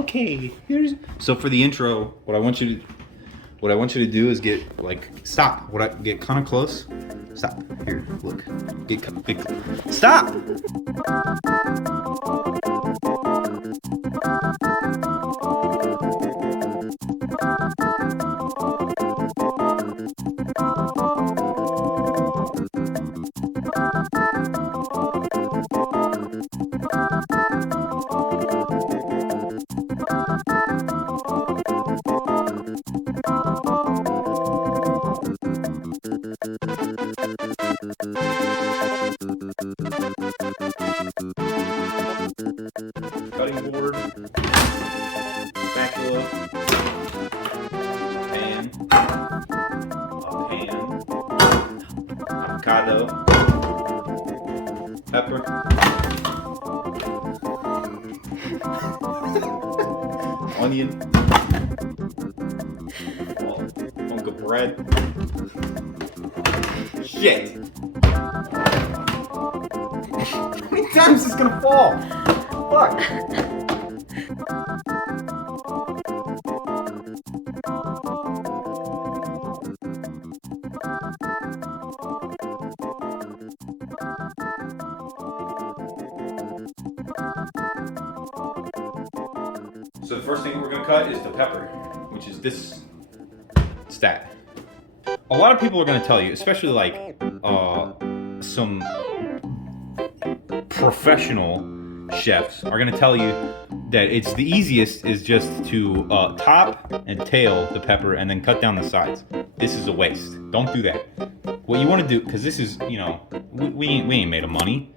Okay, here's. So for the intro, what I want you to do is get stop. Get kind of close. Stop. Here, look. Get stop. Cutting board, spatula, pan, avocado, pepper, onion, hunk of bread. Shit! How many times is this gonna fall? Fuck! So the first thing we're gonna cut is the pepper, which is this stat. A lot of people are gonna tell you, especially like some professional chefs are gonna tell you that it's the easiest is just to top and tail the pepper and then cut down the sides. This is a waste. Don't do that. What you want to do, because this is, you know, we ain't made of money.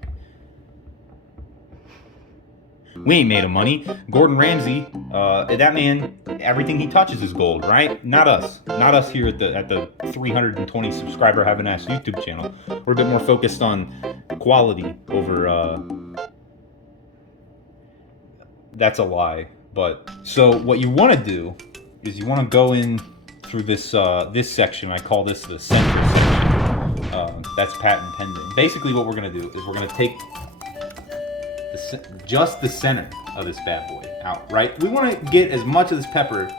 We ain't made of money. Gordon Ramsay, that man, everything he touches is gold, right? Not us. Not us here at the 320 subscriber having ass YouTube channel. We're a bit more focused on quality over. That's a lie. But so what you want to do is you want to go in through this this section. I call this the center section. That's patent pending. Basically, what we're gonna do is we're gonna take just the center of this bad boy out, right? We want to get as much of this pepper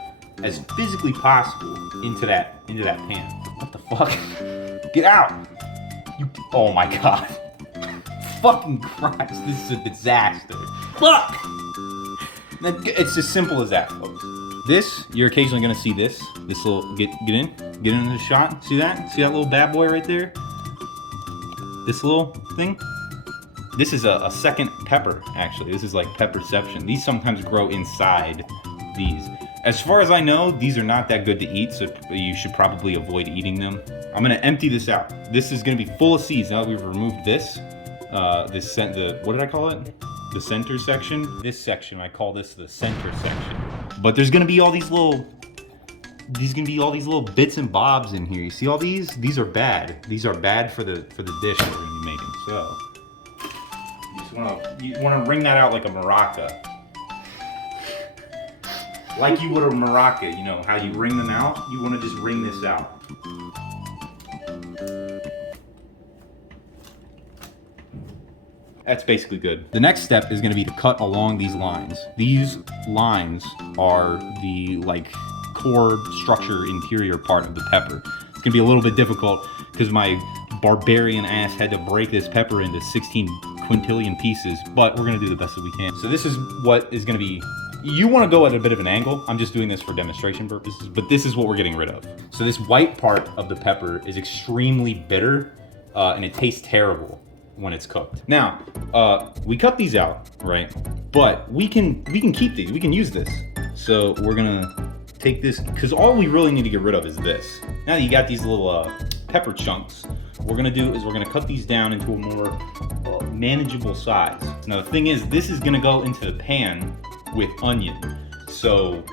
as physically possible into that pan. What the fuck? Get out! Oh my god! Fucking Christ! This is a disaster. Fuck! It's as simple as that, folks. This, you're occasionally gonna see this little get into the shot. See that? See that little bad boy right there? This little thing. This is a second pepper, actually. This is like pepperception. These sometimes grow inside these. As far as I know, these are not that good to eat, so you should probably avoid eating them. I'm gonna empty this out. This is gonna be full of seeds. Now that we've removed this, what did I call it? The center section. This section, I call this the center section. But there's gonna be all these little bits and bobs in here. You see all these? These are bad. These are bad for the dish that we're gonna be making. So you wanna wring that out like a maraca. Like you would a maraca, you know, how you wring them out? You wanna just wring this out. That's basically good. The next step is gonna be to cut along these lines. These lines are the core structure interior part of the pepper. It's gonna be a little bit difficult because my barbarian ass had to break this pepper into 16 quintillion pieces, but we're gonna do the best that we can. So this is what is gonna be, you wanna go at a bit of an angle. I'm just doing this for demonstration purposes, but this is what we're getting rid of. So this white part of the pepper is extremely bitter, and it tastes terrible when it's cooked. Now, we cut these out, right? But we can keep these, we can use this. So we're gonna take this, because all we really need to get rid of is this. Now that you got these little pepper chunks, what we're gonna do is we're gonna cut these down into a more manageable size. Now the thing is, this is gonna go into the pan with onion. So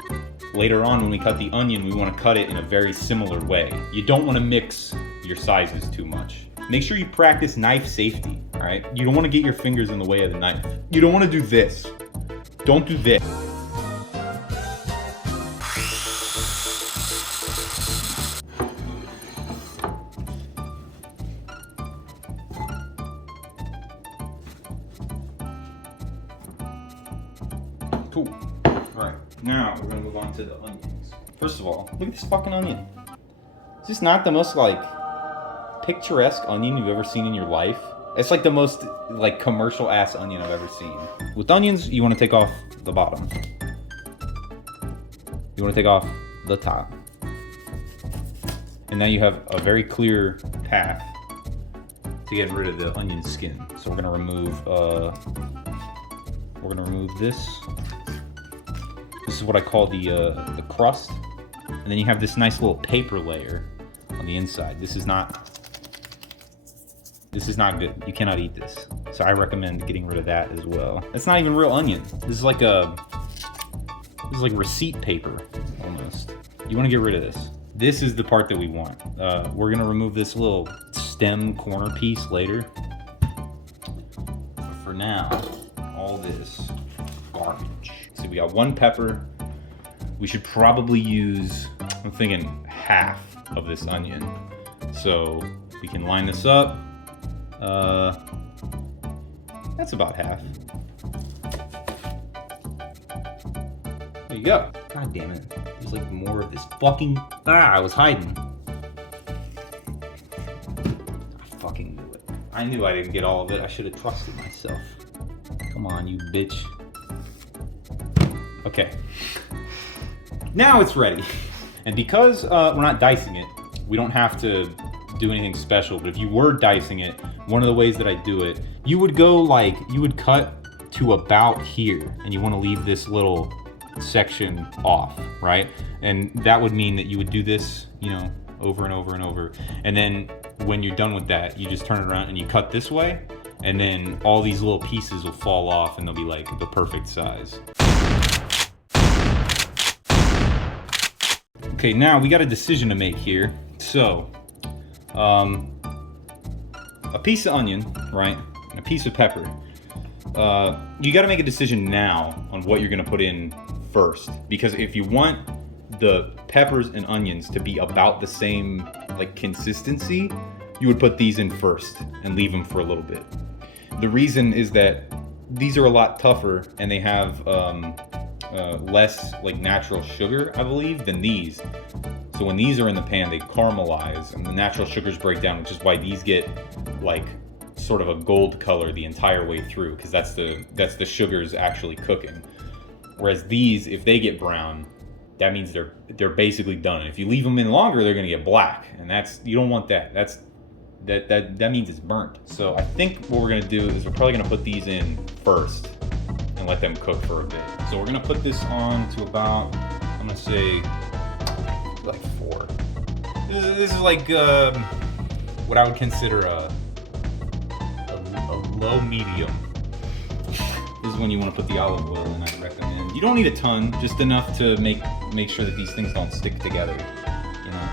later on when we cut the onion, we wanna cut it in a very similar way. You don't wanna mix your sizes too much. Make sure you practice knife safety, all right? You don't wanna get your fingers in the way of the knife. You don't wanna do this. Don't do this. Cool. All right. Now we're gonna move on to the onions. First of all, look at this fucking onion. Is this not the most like picturesque onion you've ever seen in your life? It's like the most like commercial ass onion I've ever seen. With onions, you want to take off the bottom. You want to take off the top. And now you have a very clear path to get rid of the onion skin. So we're gonna remove this. This is what I call the crust. And then you have this nice little paper layer on the inside. This is not good. You cannot eat this. So I recommend getting rid of that as well. It's not even real onion. This is like receipt paper almost. You want to get rid of this. This is the part that we want. We're gonna remove this little stem corner piece later. But for now, all this garbage. So we got one pepper. We should probably use, I'm thinking, half of this onion. So we can line this up. That's about half. There you go. God damn it. There's like more of this fucking... I was hiding. I fucking knew it. I knew I didn't get all of it. I should have trusted myself. Come on, you bitch. Okay. Now it's ready. And because we're not dicing it, we don't have to do anything special. But if you were dicing it, one of the ways that I do it, you would cut to about here, and you want to leave this little section off, right? And that would mean that you would do this, you know, over and over and over. And then when you're done with that, you just turn it around and you cut this way, and then all these little pieces will fall off and they'll be like the perfect size. Okay, now we got a decision to make here. So, a piece of onion, right, and a piece of pepper. You got to make a decision now on what you're going to put in first, because if you want the peppers and onions to be about the same like consistency, you would put these in first and leave them for a little bit. The reason is that these are a lot tougher and they have less like natural sugar, I believe, than these. So when these are in the pan, they caramelize and the natural sugars break down, which is why these get like sort of a gold color the entire way through, because that's the sugars actually cooking. Whereas these, if they get brown, that means they're basically done. If you leave them in longer, they're gonna get black, and you don't want that. That means it's burnt. So I think what we're gonna do is we're probably gonna put these in first and let them cook for a bit. So we're gonna put this on to about, I'm gonna say like 4. This is like what I would consider a low medium. This is when you want to put the olive oil in, I recommend. You don't need a ton, just enough to make sure that these things don't stick together, you know.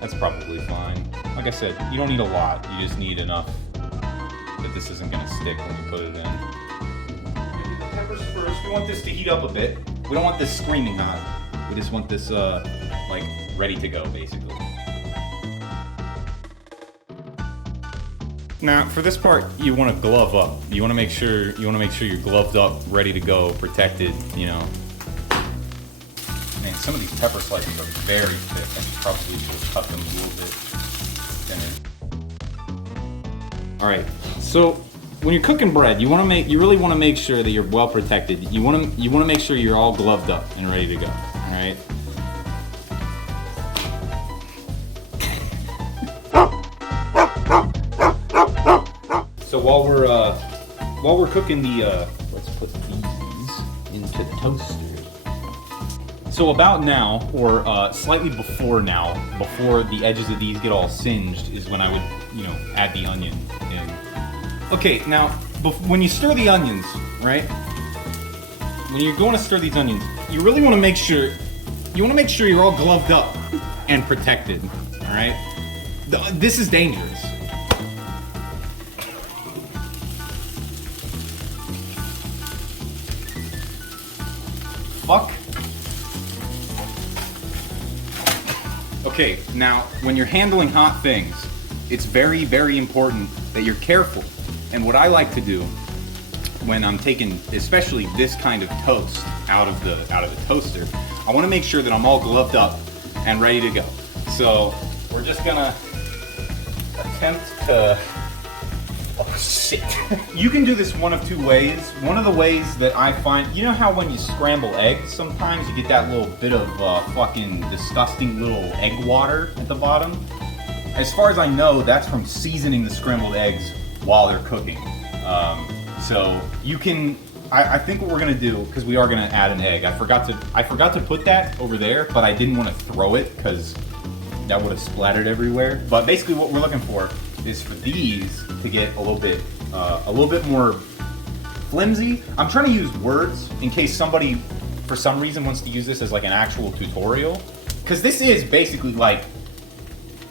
That's probably fine. Like I said, you don't need a lot, you just need enough that this isn't gonna stick when you put it in. The peppers first. We want this to heat up a bit. We don't want this screaming hot. We just want this like ready to go, basically. Now, for this part, you want to glove up. You want to make sure you're gloved up, ready to go, protected. You know. Man, some of these pepper slices are very thick. I probably should have cut them a little bit thinner. All right. So when you're cooking bread, you really want to make sure that you're well protected. You want to make sure you're all gloved up and ready to go. All right. So while we're cooking the, let's put these into the toaster. So about now, or slightly before now, before the edges of these get all singed, is when I would, you know, add the onion in. Okay, now when you stir the onions, right? When you're going to stir these onions, you really want to make sure you're all gloved up and protected. All right, this is dangerous. Fuck. Okay, now when you're handling hot things, it's very, very important that you're careful. And what I like to do when I'm taking, especially this kind of toast out of the toaster, I want to make sure that I'm all gloved up and ready to go. So we're just gonna attempt to. Oh shit! You can do this one of two ways. One of the ways that I find, you know how when you scramble eggs, sometimes you get that little bit of fucking disgusting little egg water at the bottom. As far as I know, that's from seasoning the scrambled eggs while they're cooking. So you can, I think what we're gonna do, because we are gonna add an egg. I forgot to put that over there, but I didn't want to throw it because that would have splattered everywhere. But basically, what we're looking for is for these to get a little bit more flimsy. I'm trying to use words in case somebody, for some reason, wants to use this as like an actual tutorial. Because this is basically like,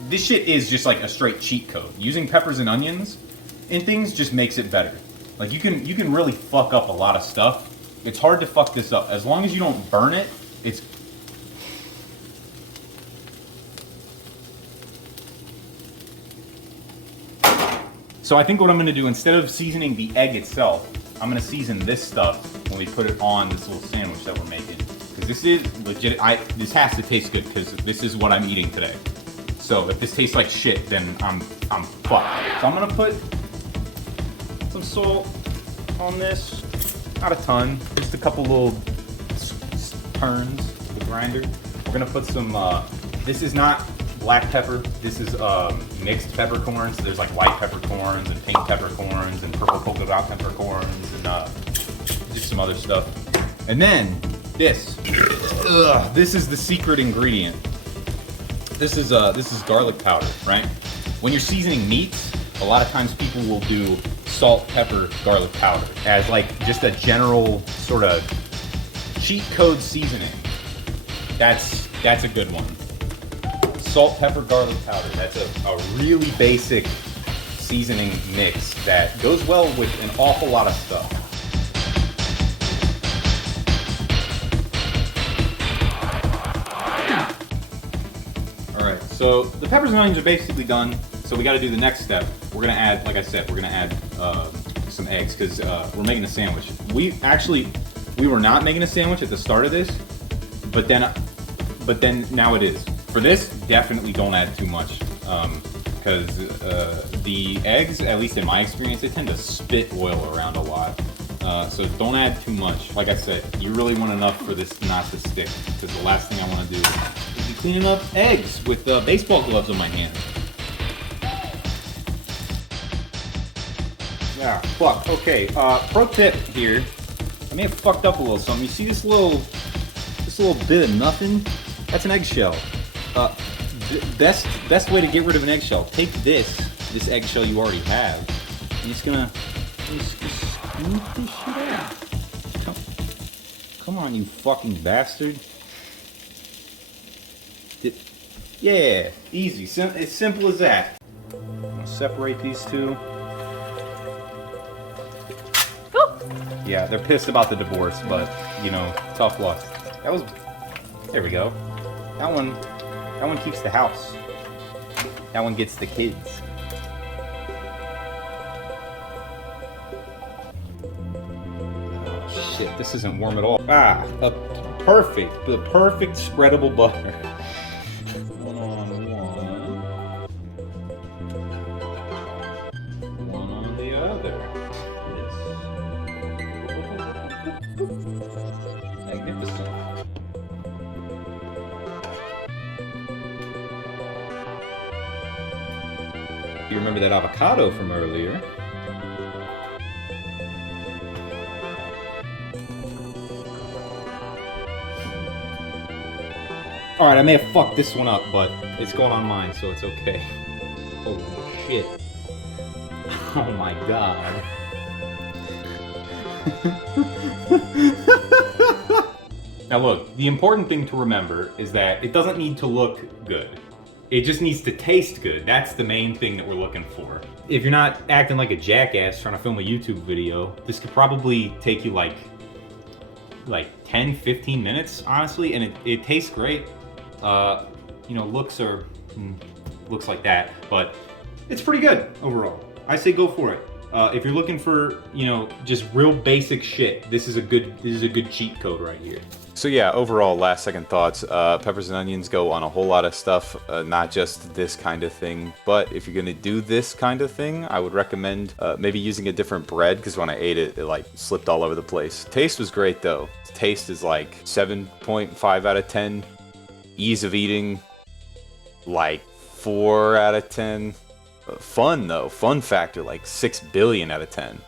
this shit is just like a straight cheat code. Using peppers and onions and things just makes it better. Like you can really fuck up a lot of stuff. It's hard to fuck this up. As long as you don't burn it, it's. So I think what I'm gonna do, instead of seasoning the egg itself, I'm gonna season this stuff when we put it on this little sandwich that we're making. Because this is legit, this has to taste good because this is what I'm eating today. So if this tastes like shit, then I'm fucked. So I'm gonna put some salt on this. Not a ton, just a couple little turns with the grinder. We're gonna put some, this is not black pepper, this is mixed peppercorns. So there's like white peppercorns and pink peppercorns and purple polka dot peppercorns and just some other stuff. And then this is the secret ingredient. This is garlic powder, right? When you're seasoning meats, a lot of times people will do salt, pepper, garlic powder as like just a general sort of cheat code seasoning. That's a good one. Salt, pepper, garlic powder. That's a really basic seasoning mix that goes well with an awful lot of stuff. Alright, so the peppers and onions are basically done. So we got to do the next step. We're gonna add, like I said, we're gonna add some eggs because we're making a sandwich. We were not making a sandwich at the start of this, but then now it is. For this, definitely don't add too much because the eggs, at least in my experience, they tend to spit oil around a lot. So don't add too much. Like I said, you really want enough for this not to stick because the last thing I want to do is be cleaning up eggs with baseball gloves on my hand. Yeah, fuck. Okay, pro tip here. I may have fucked up a little something. You see this little bit of nothing? That's an eggshell. Best way to get rid of an eggshell. Take this eggshell you already have, and it's gonna scoop this shit out. Come on, you fucking bastard. Yeah, easy. It's simple as that. I'm gonna separate these two. Yeah, they're pissed about the divorce, but, you know, tough luck. There we go. That one keeps the house. That one gets the kids. Oh, shit, this isn't warm at all. The perfect spreadable butter. One on one. One on the other. Magnificent. You remember that avocado from earlier? Alright, I may have fucked this one up, but it's going on mine, so it's okay. Holy shit. Oh my god. Now look, the important thing to remember is that it doesn't need to look good. It just needs to taste good. That's the main thing that we're looking for. If you're not acting like a jackass trying to film a YouTube video, this could probably take you like 10, 15 minutes, honestly, and it tastes great. You know, looks like that, but it's pretty good overall. I say go for it. If you're looking for, you know, just real basic shit, this is a good cheat code right here. So yeah, overall, last second thoughts, peppers and onions go on a whole lot of stuff, not just this kind of thing. But if you're gonna do this kind of thing, I would recommend maybe using a different bread, because when I ate it, it like slipped all over the place. Taste was great though. Taste is like 7.5 out of 10. Ease of eating, like 4 out of 10. Fun though, fun factor like 6 billion out of 10.